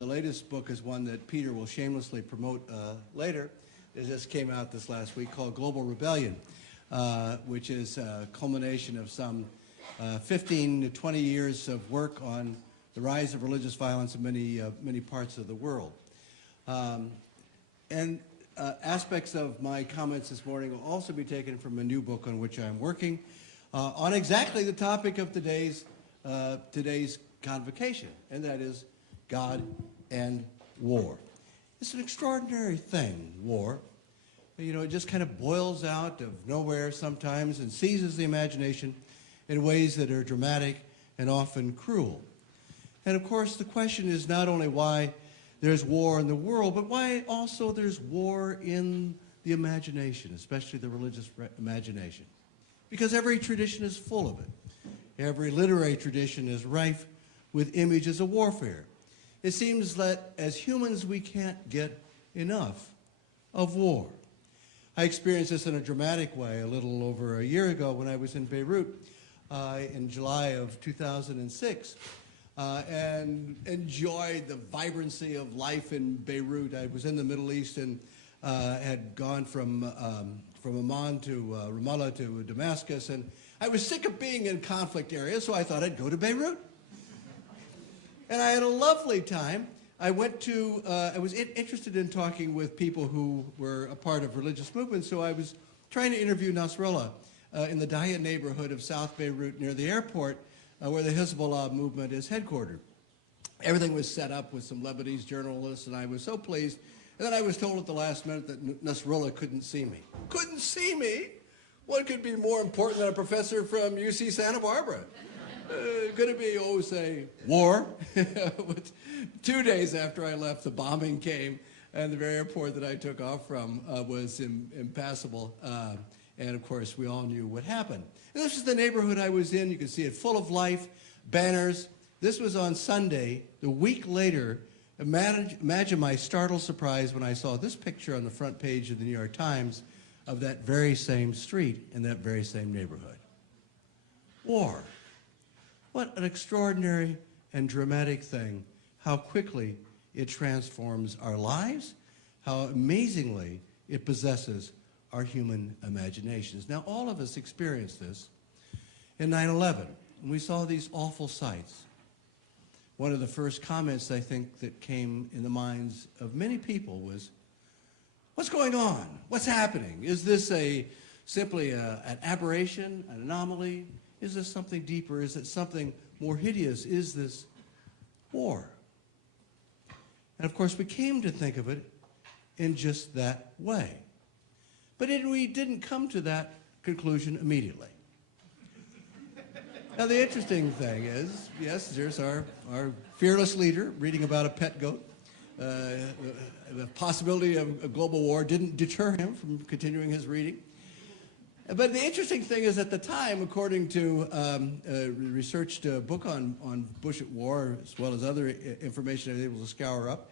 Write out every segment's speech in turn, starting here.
The latest book is one that Peter will shamelessly promote later. It just came out this last week, called Global Rebellion, which is a culmination of some 15 to 20 years of work on the rise of religious violence in many parts of the world. Aspects of my comments this morning will also be taken from a new book on which I'm working on exactly the topic of today's convocation, and that is God and war. It's an extraordinary thing, war. You know, it just kind of boils out of nowhere sometimes and seizes the imagination in ways that are dramatic and often cruel. And of course, the question is not only why there's war in the world, but why also there's war in the imagination, especially the religious imagination. Because every tradition is full of it. Every literary tradition is rife with images of warfare. It seems that as humans we can't get enough of war. I experienced this in a dramatic way a little over a year ago when I was in Beirut in July of 2006 and enjoyed the vibrancy of life in Beirut. I was in the Middle East and had gone from Amman to Ramallah to Damascus, and I was sick of being in conflict areas, so I thought I'd go to Beirut. And I had a lovely time. I was interested in talking with people who were a part of religious movements, so I was trying to interview Nasrallah in the Daya neighborhood of South Beirut near the airport where the Hezbollah movement is headquartered. Everything was set up with some Lebanese journalists, and I was so pleased. And then I was told at the last minute that Nasrallah couldn't see me. Couldn't see me? What could be more important than a professor from UC Santa Barbara? Could it be, say, war? 2 days after I left, the bombing came, and the very airport that I took off from was impassable. And of course, we all knew what happened. And this is the neighborhood I was in. You can see it full of life, banners. This was on Sunday. The week later, imagine my startled surprise when I saw this picture on the front page of the New York Times of that very same street in that very same neighborhood. War. What an extraordinary and dramatic thing, how quickly it transforms our lives, how amazingly it possesses our human imaginations. Now, all of us experienced this in 9/11, and we saw these awful sights. One of the first comments, I think, that came in the minds of many people was, what's going on? What's happening? Is this simply an aberration, an anomaly? Is this something deeper? Is it something more hideous? Is this war? And of course, we came to think of it in just that way. But we didn't come to that conclusion immediately. Now, the interesting thing is, yes, there's our fearless leader reading about a pet goat. The possibility of a global war didn't deter him from continuing his reading. But the interesting thing is, at the time, according to a researched book on Bush at war, as well as other information I was able to scour up,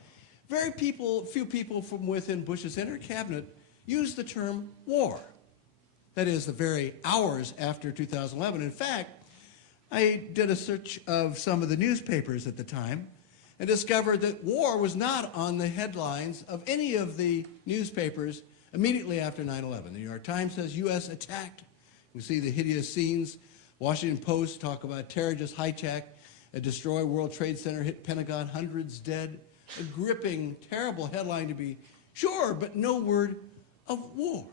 few people from within Bush's inner cabinet used the term war. That is, the very hours after 2011. In fact, I did a search of some of the newspapers at the time and discovered that war was not on the headlines of any of the newspapers immediately after 9/11. The New York Times says U.S. attacked. You see the hideous scenes. Washington Post talk about terror just hijacked, a destroy World Trade Center, hit Pentagon, hundreds dead. A gripping, terrible headline to be sure, but no word of war.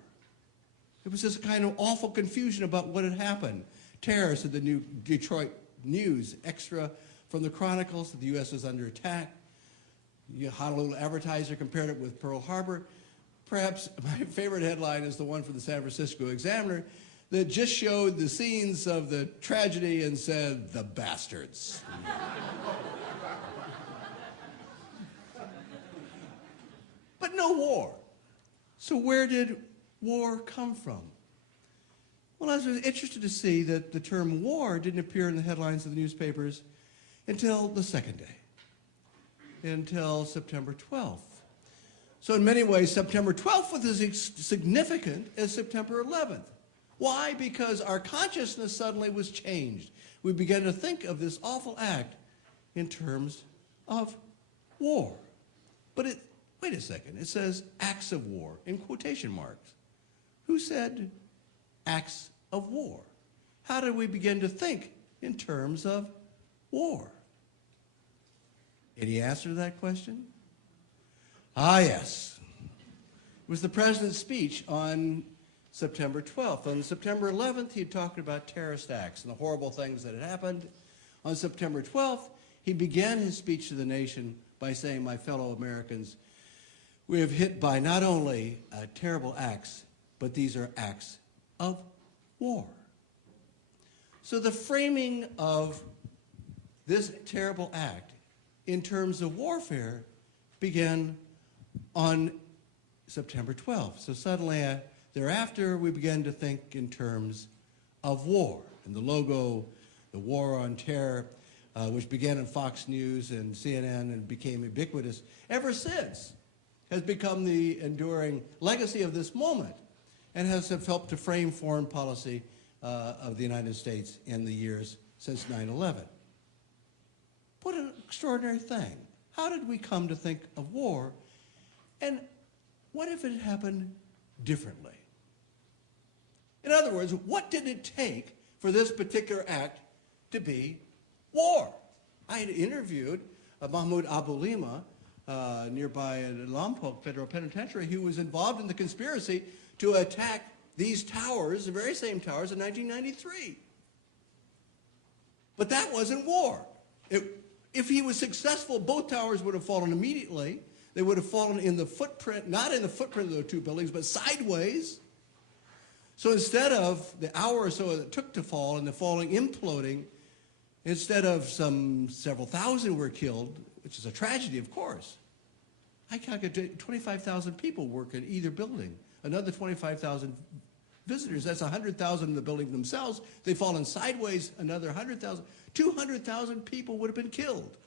It was this kind of awful confusion about what had happened. Terror, said the New Detroit News, extra from the Chronicles, that the U.S. was under attack. Honolulu Advertiser compared it with Pearl Harbor. Perhaps my favorite headline is the one from the San Francisco Examiner that just showed the scenes of the tragedy and said, "The bastards." But no war. So where did war come from? Well, I was interested to see that the term war didn't appear in the headlines of the newspapers until the second day, until September 12th. So in many ways, September 12th was as significant as September 11th. Why? Because our consciousness suddenly was changed. We began to think of this awful act in terms of war. But wait a second, it says acts of war in quotation marks. Who said acts of war? How did we begin to think in terms of war? Any answer to that question? Ah, yes. It was the president's speech on September 12th. On September 11th, he had talked about terrorist acts and the horrible things that had happened. On September 12th, he began his speech to the nation by saying, my fellow Americans, we have hit by not only terrible acts, but these are acts of war. So the framing of this terrible act in terms of warfare began on September 12th. So suddenly thereafter we began to think in terms of war. And the logo, the War on Terror, which began on Fox News and CNN and became ubiquitous ever since, has become the enduring legacy of this moment and has helped to frame foreign policy of the United States in the years since 9/11. What an extraordinary thing. How did we come to think of war? And what if it happened differently? In other words, what did it take for this particular act to be war? I had interviewed Mahmoud Abu Lima nearby at Lompoc Federal Penitentiary, who was involved in the conspiracy to attack these towers, the very same towers, in 1993. But that wasn't war. If he was successful, both towers would have fallen immediately. They would have fallen in the footprint, not in the footprint of the two buildings, but sideways. So instead of the hour or so that it took to fall and the falling imploding, instead of several thousand were killed, which is a tragedy, of course, I calculated 25,000 people work in either building. Another 25,000 visitors. That's 100,000 in the building themselves. They've fallen sideways, another 100,000. 200,000 people would have been killed.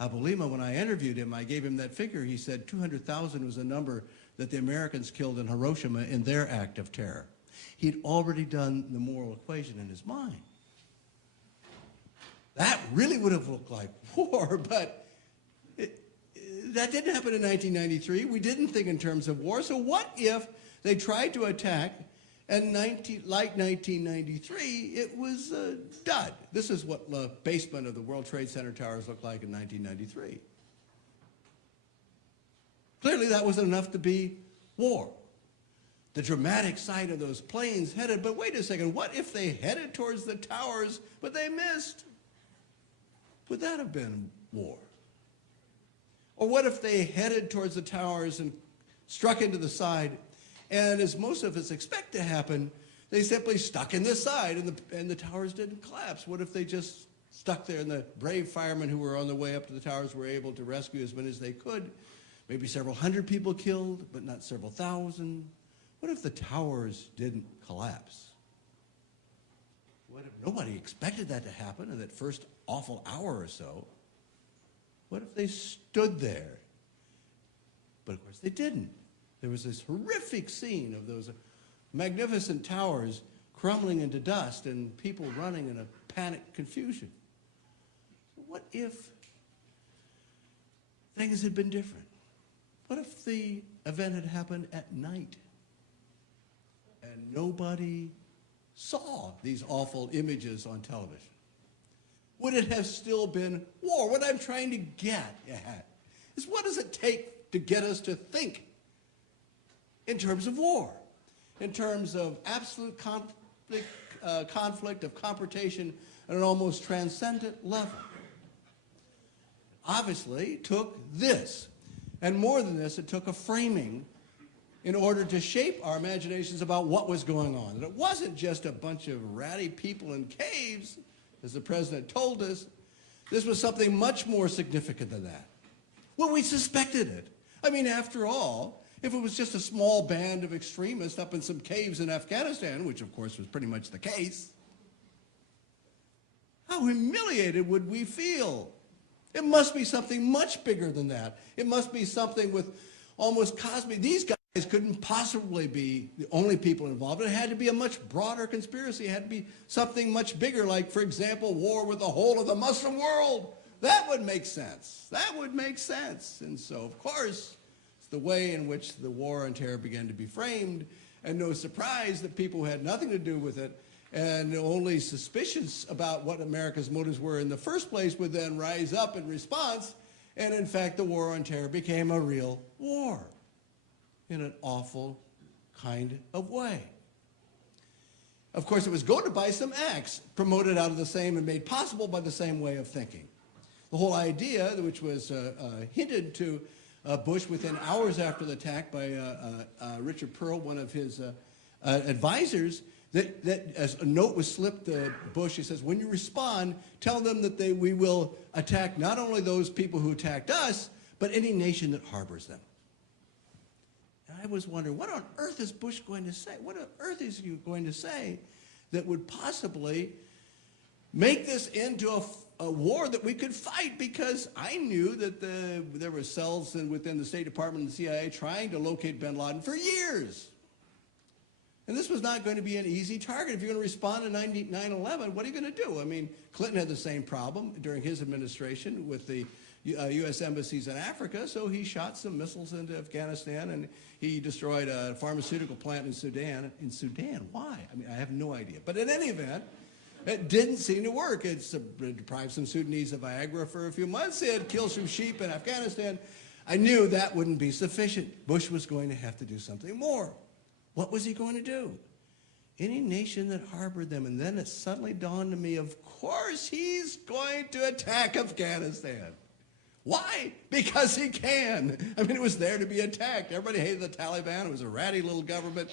Abu Lima, when I interviewed him, I gave him that figure. He said 200,000 was a number that the Americans killed in Hiroshima in their act of terror. He'd already done the moral equation in his mind. That really would have looked like war, but that didn't happen in 1993. We didn't think in terms of war. So what if they tried to attack, and like 1993, it was a dud? This is what the basement of the World Trade Center towers looked like in 1993. Clearly, that wasn't enough to be war. The dramatic sight of those planes headed, but wait a second, what if they headed towards the towers, but they missed? Would that have been war? Or what if they headed towards the towers and struck into the side, and as most of us expect to happen, they simply stuck in the side and the towers didn't collapse? What if they just stuck there and the brave firemen who were on the way up to the towers were able to rescue as many as they could? Maybe several hundred people killed, but not several thousand. What if the towers didn't collapse? What if nobody expected that to happen in that first awful hour or so? What if they stood there? But of course they didn't. There was this horrific scene of those magnificent towers crumbling into dust and people running in a panicked confusion. What if things had been different? What if the event had happened at night and nobody saw these awful images on television? Would it have still been war? What I'm trying to get at is, what does it take to get us to think in terms of war, in terms of absolute conflict, of confrontation at an almost transcendent level? Obviously, it took this. And more than this, it took a framing in order to shape our imaginations about what was going on. And it wasn't just a bunch of ratty people in caves, as the president told us. This was something much more significant than that. Well, we suspected it. I mean, after all, if it was just a small band of extremists up in some caves in Afghanistan, which of course was pretty much the case, how humiliated would we feel? It must be something much bigger than that. It must be something with almost cosmic. These guys couldn't possibly be the only people involved. It had to be a much broader conspiracy. It had to be something much bigger, like, for example, war with the whole of the Muslim world, that would make sense. That would make sense. And so, of course, it's the way in which the war on terror began to be framed, and no surprise that people who had nothing to do with it and only suspicions about what America's motives were in the first place would then rise up in response, and in fact the war on terror became a real war in an awful kind of way. Of course, it was goaded by some acts promoted out of the same and made possible by the same way of thinking. The whole idea, which was hinted to Bush within hours after the attack by Richard Pearl, one of his advisors, that as a note was slipped to Bush, he says, when you respond, tell them that we will attack not only those people who attacked us, but any nation that harbors them. And I was wondering, what on earth is Bush going to say? What on earth is he going to say that would possibly make this into a war that we could fight? Because I knew that there were cells within the State Department and the CIA trying to locate bin Laden for years. And this was not going to be an easy target. If you're going to respond to 9/11, what are you going to do? I mean, Clinton had the same problem during his administration with the U.S. embassies in Africa, so he shot some missiles into Afghanistan, and he destroyed a pharmaceutical plant in Sudan. In Sudan, why? I mean, I have no idea. But in any event, it didn't seem to work. It deprived some Sudanese of Viagra for a few months. It killed some sheep in Afghanistan. I knew that wouldn't be sufficient. Bush was going to have to do something more. What was he going to do? Any nation that harbored them. And then it suddenly dawned on me, of course he's going to attack Afghanistan. Why? Because he can. I mean, it was there to be attacked. Everybody hated the Taliban. It was a ratty little government.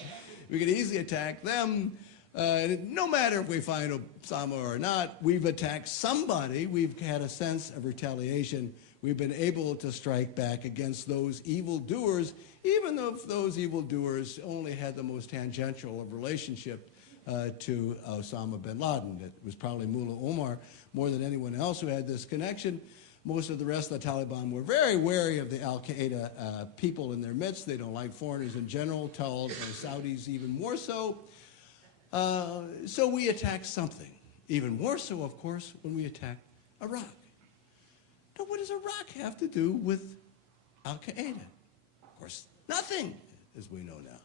We could easily attack them. No matter if we find Osama or not, we've attacked somebody. We've had a sense of retaliation. We've been able to strike back against those evildoers, even though those evildoers only had the most tangential of relationship to Osama bin Laden. It was probably Mullah Omar more than anyone else who had this connection. Most of the rest of the Taliban were very wary of the al-Qaeda people in their midst. They don't like foreigners in general, tell Saudis even more so. So we attacked something. Even more so, of course, when we attacked Iraq. Now, what does Iraq have to do with al-Qaeda? Of course, nothing, as we know now.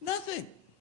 Nothing.